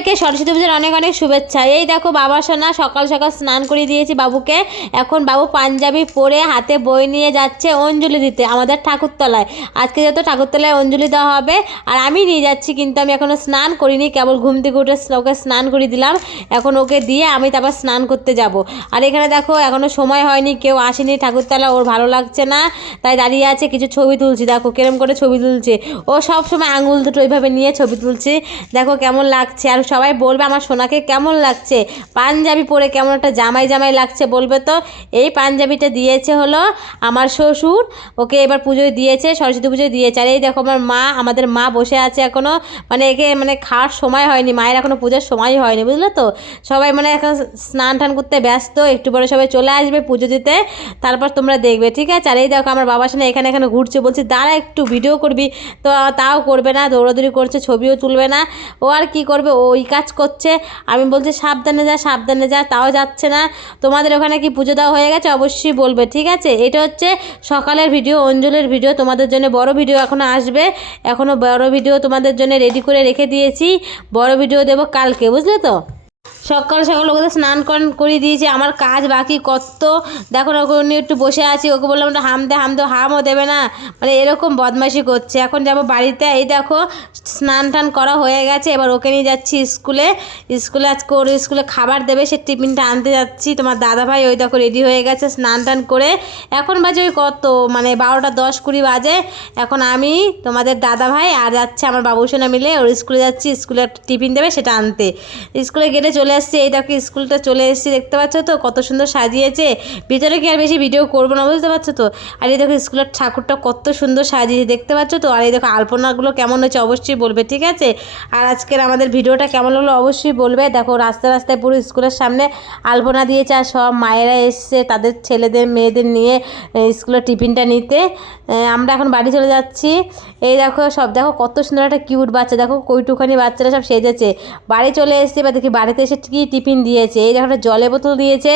সবাইকে সরস্বতী পূজার অনেক অনেক শুভেচ্ছা। এই দেখো বাবা সোনা সকাল সকাল স্নান করে দিয়েছি বাবুকে। এখন বাবু পাঞ্জাবি পরে হাতে বই নিয়ে যাচ্ছে অঞ্জলি দিতে আমাদের ঠাকুরতলায়। আজকে যত ঠাকুরতলায় অঞ্জলি দেওয়া হবে আর আমি নিয়ে যাচ্ছি, কিন্তু আমি এখনও স্নান করিনি, কেবল ঘুম থেকে উঠে ওকে স্নান করে দিলাম। এখন ওকে দিয়ে আমি তারপর স্নান করতে যাব। আর এখানে দেখো এখনও সময় হয়নি, কেউ আসেনি ঠাকুরতলা, ওর ভালো লাগছে না তাই দাঁড়িয়ে আছে। কিছু ছবি তুলছি, দেখো কেরম করে ছবি তুলছে ও, সব সময় আঙুল দুটো ওইভাবে নিয়ে ছবি তুলছি। দেখো কেমন লাগছে, আর সবাই বলবে আমার সোনাকে কেমন লাগছে পাঞ্জাবি পরে, কেমন একটা জামাই জামাই লাগছে বলবে তো। এই পাঞ্জাবিটা দিয়েছে হলো আমার শ্বশুর, ওকে এবার পুজোয় দিয়েছে, সরস্বতী পুজোয় দিয়েছে। আর এই দেখো আমার মা, আমাদের মা বসে আছে এখনও, মানে একে মানে খাওয়ার সময় হয়নি, মায়ের এখনও পূজার সময় হয়নি, বুঝলে তো। সবাই মানে এখন স্নান টান করতে ব্যস্ত, একটু পরে সবাই চলে আসবে পুজো দিতে, তারপর তোমরা দেখবে, ঠিক আছে। আর এই দেখো আমার বাবার সামনে এখানে এখানে ঘুরছে, বলছি দাঁড়া একটু ভিডিও করবি, তো তাও করবে না, দৌড়াদৌড়ি করছে, ছবিও তুলবে না। ও আর কি করবে, ওই কাজ করছে। আমি বলছি সাবধানে যা সাবধানে যা, তাও যাচ্ছে না। তোমাদের ওখানে কি পুজো দেওয়া হয়ে গেছে অবশ্যই বলবে, ঠিক আছে। এটা হচ্ছে সকালের ভিডিও, অঞ্জলির ভিডিও। তোমাদের জন্য বড় ভিডিও এখনও আসবে, এখনও বড় ভিডিও তোমাদের জন্য রেডি করে রেখে দিয়েছি, বড় ভিডিও দেবো কালকে, বুঝলে তো। সকাল সকাল ওকে স্নান করিয়ে দিয়েছি, আমার কাজ বাকি কত। দেখো ওকে নিয়ে একটু বসে আছি, ওকে বললাম ওটা হামও দেবে না, মানে এরকম বদমাইশি করছে। এখন যাব বাড়িতে। এই দেখো স্নান টান করা হয়ে গেছে, এবার ওকে নিয়ে যাচ্ছি স্কুলে। আজকে ওর স্কুলে খাবার দেবে, সে টিফিনটা আনতে যাচ্ছি। তোমার দাদাভাই ওই দেখো রেডি হয়ে গেছে স্নান টান করে। এখন বাজে ওই কত, মানে 12টা 10-20 বাজে। এখন আমি তোমাদের দাদাভাই আর যাচ্ছে আমার বাবুসোনা মিলে ওর স্কুলে যাচ্ছি, স্কুলে টিফিন দেবে সেটা আনতে। স্কুলে গেটে চলে আসছে, এই দেখো স্কুলটা চলে এসেছি, দেখতে পাচ্ছ তো কত সুন্দর সাজিয়েছে। ভিতরে কি আর বেশি ভিডিও করবো না, বুঝতে পারছো তো। আর এই দেখো স্কুলের ঠাকুরটা কত সুন্দর সাজিয়েছে, দেখতে পাচ্ছ তো। আর এই দেখো আলপনাগুলো কেমন হয়েছে অবশ্যই বলবে, ঠিক আছে। আর আজকের আমাদের ভিডিওটা কেমন হলো অবশ্যই বলবে। দেখো রাস্তায় রাস্তায় পুরো স্কুলের সামনে আলপনা দিয়েছে, আর সব মায়েরা এসছে তাদের ছেলেদের মেয়েদের নিয়ে স্কুলের টিফিনটা নিতে। আমরা এখন বাড়ি চলে যাচ্ছি। এই দেখো সব দেখো কত সুন্দর একটা কিউট বাচ্চা, দেখো কইটুখানি বাচ্চারা সব সেজেছে। বাড়ি চলে এসছে, এবার দেখি বাড়িতে এসে কি টিফিন দিয়েছে। এই দেখো একটা জলের বোতল দিয়েছে,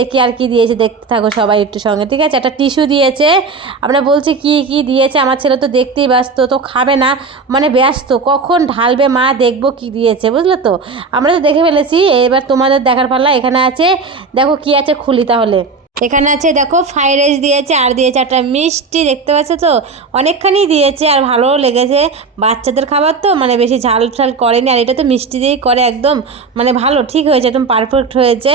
দেখি আর কি দিয়েছে, দেখতে থাকো সবাই একটু সঙ্গে, ঠিক আছে। একটা টিস্যু দিয়েছে। আমরা বলছি কি কি দিয়েছে, আমার ছেলে তো দেখতেই ব্যস্ত, তো খাবে না, মানে ব্যস্ত, কখন ঢালবে মা দেখবো কি দিয়েছে, বুঝলে তো। আমরা তো দেখে ফেলেছি, এবার তোমাদের দেখার পালা। এখানে আছে, দেখো কি আছে খুলি তাহলে। এখানে আছে দেখো ফ্রাইড রাইস দিয়েছে, আর দিয়েছে একটা মিষ্টি, দেখতে পাচ্ছ তো, অনেকখানি দিয়েছে, আর ভালোও লেগেছে। বাচ্চাদের খাবার তো মানে বেশি ঝাল ঝাল করেনি, আর এটা তো মিষ্টি দিয়েই করে একদম, মানে ভালো ঠিক হয়েছে, একদম পারফেক্ট হয়েছে।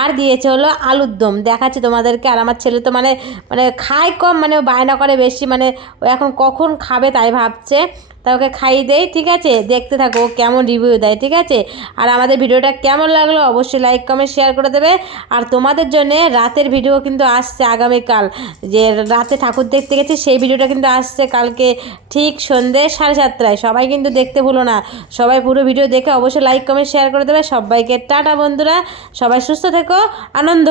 আর দিয়েছে হলো আলুর দম, দেখাচ্ছে তোমাদেরকে। আর আমার ছেলে তো মানে মানে খায় কম, মানে বায়না করে বেশি, মানে ও এখন কখন খাবে তাই ভাবছে, তা ওকে খাইয়ে দেয়, ঠিক আছে। দেখতে থাকো কেমন রিভিউ দেয়, ঠিক আছে। আর আমাদের ভিডিওটা কেমন লাগলো অবশ্যই লাইক কমেন্ট শেয়ার করে দেবে। আর তোমাদের জন্য রাতের ভিডিও কিন্তু আসছে আগামীকাল, যে রাতে ঠাকুর দেখতে গেছি সেই ভিডিওটা কিন্তু আসছে কালকে ঠিক সন্ধ্যে 7:30টায়। সবাই কিন্তু দেখতে ভুলো না, সবাই পুরো ভিডিও দেখে অবশ্যই লাইক কমেন্ট শেয়ার করে দেবে। সবাইকে টাটা বন্ধুরা, সবাই সুস্থ থেকো, আনন্দ